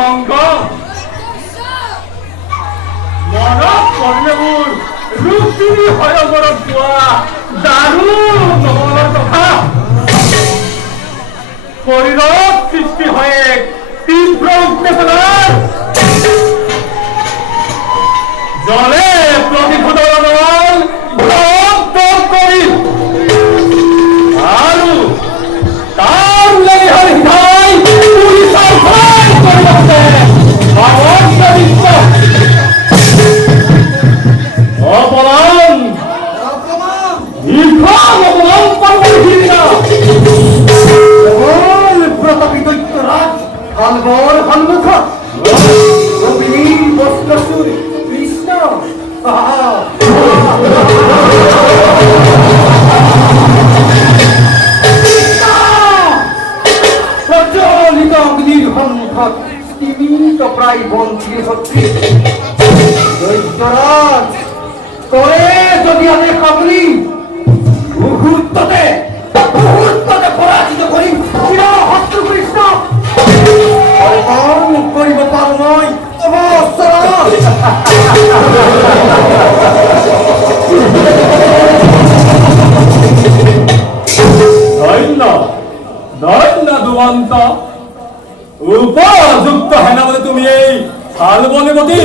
কঙ্ক মনত পড়লে মোৰ রূপী হয়বর পোৱা দারুণ নমনৰ কথা শরীরত সৃষ্টি হয় এক তীব্র উত্তেজনার জলে প্রতিফলন করি আৰু তাৰ লেলিহাৰ হৃদয় পুলিচৰ ভয় কৰিবতে অৱশ্যে অপমান দীৰ্ঘ অপমান পাবলগীয়া প্রতাপিত রাজ খালবর সন্মুখত নবীন বস্ত্রসুর কৃষ্ণ প্রজ্বলিত অগ্নির সন্মুখত সীমিত প্রায় বঞ্চিত হচ্ছে দৈত্যরাজ তরে যদি আমি কামলি মুহূর্ততে পরাজিত করি হস্ত কৃষ্ণ করিব পার নয় দুমন্ত উপযুক্ত হেনা বলে তুমি এই শালবনবতী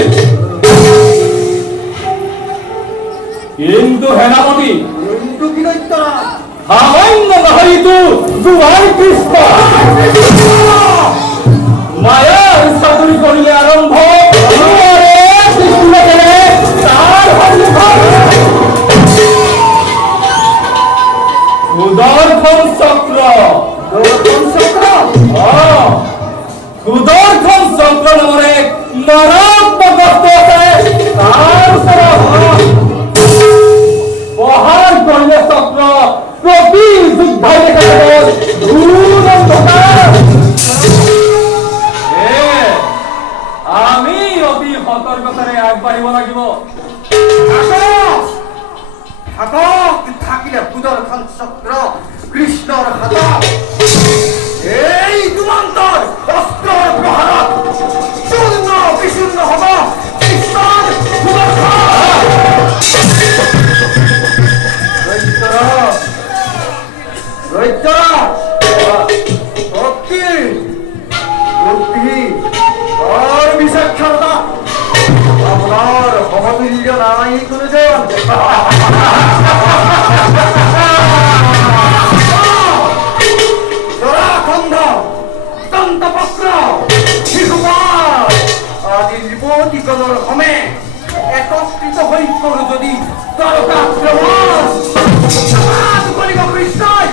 কিন্তু হেনাপতি কিন্তু কি দৈত্যরাজ সামান্য নহৰিতো দুৱাৰ কৃষ্ণ মায়াৰ চাতুৰি কৰিলে আৰম্ভ সুদৰ্শন চক্ৰ সুদৰ্শন চক্ৰ নামেৰে এক মাৰাত্মক বস্তু আছে তাৰ ওচৰত প্রহার করলে চক্র প্রতি যুদ্ধায় দেখা যাবে দূর অন্ধকার আমি অতি সতর্কতারে আগবাঢ়িব লাগিব থাকিলে সুদর্শন চক্র কৃষ্ণর হাত এই দুমন্তৰ অস্ত্ৰৰ প্ৰহাৰত চূৰ্ণ বিচূৰ্ণ হব কৃষ্ণৰ বিচক্ষণতা আপনার সমতুল্য নাই কোনজন জরাখণ্ড দন্তপক্র শিশুপাল আদি নৃপতিগণৰ সমে একত্রিত হৈ কৰো যদি দ্বাৰকাক্ৰমণ কৰিব কৃষ্ণই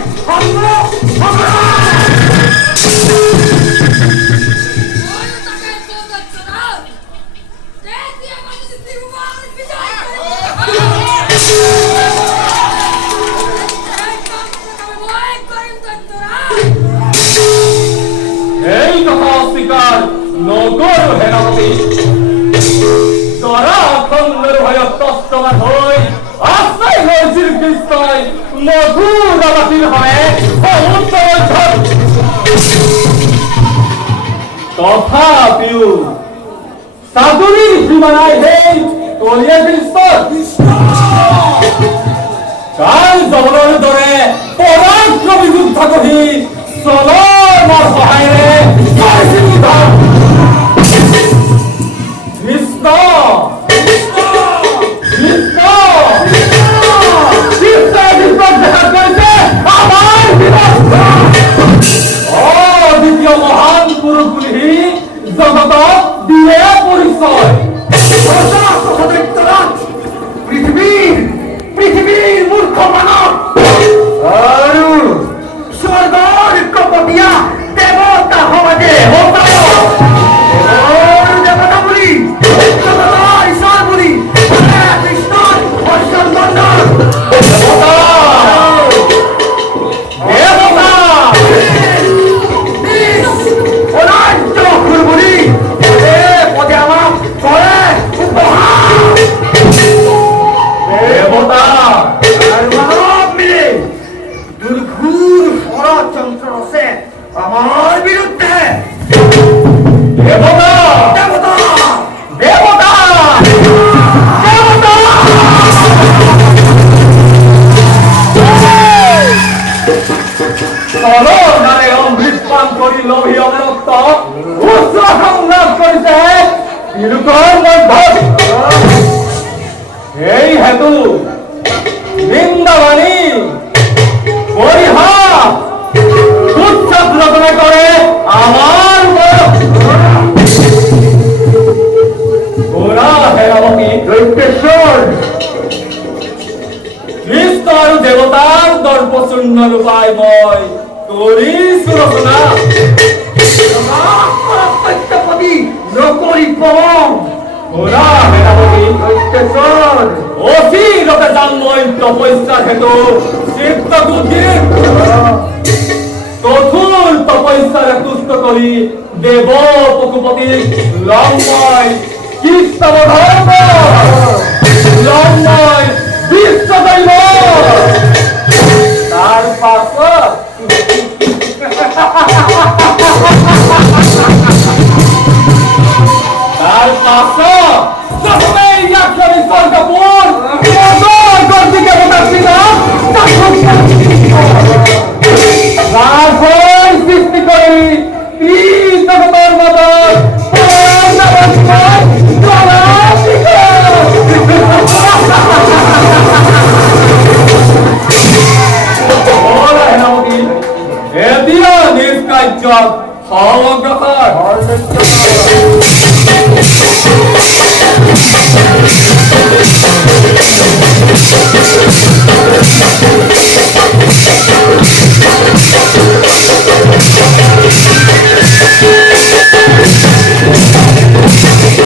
এই কথা অস্বীকাৰ নগৰ হেনাপতি জৰাখণ্ডৰ ভয়ত তস্তমান হৈ আশ্ৰয় লৈছিল কৃষ্ণই মধুৰাবাসীৰ হয়ে তথাপিও চাতুৰীৰ সীমানাই সেই তলীয়া কৃষ্ণ কাল জবলৰ দৰে পৰাক্ৰমী যুদ্ধ কৰি চলনৰ সহায়েৰে কৃষ্ণ দ্বিতীয় মহান পুৰুষ বুলি জগতক দিয়ে পৰিচয় পৃথিৱীৰ মূৰ্খ মানৱ আৰু স্বৰ্গৰ কপটীয়া দেৱতা সমাজে দেৱতা বুলি হেতু বৃন্দাবাণী পরিহাস উচ্ছ্বাস রচনা করে আমার ঘোড়া হেরামতি দৈত্যেশ্বর খ্রিস্টান দেবতার দর্পশূন্য রূপায়ময় করি সুরচনা সত্যপতি নকরি পবন ঘোড়া হেরামতি দৈত্যেশ্বর অচিরতে জন্মই তপস্যা হেতু চিত্ত বুদ্ধির কঠোর তপস্যারে তুষ্ট করি দেব পশুপতি লম্বয় কীর্তন ধর্ম লম্বয় বিশ্বদৈব তার পাশ তার পাশ প্রথমেই একজন স্বর্গপুর গর্বিকে বোঝাচ্ছি না তারপর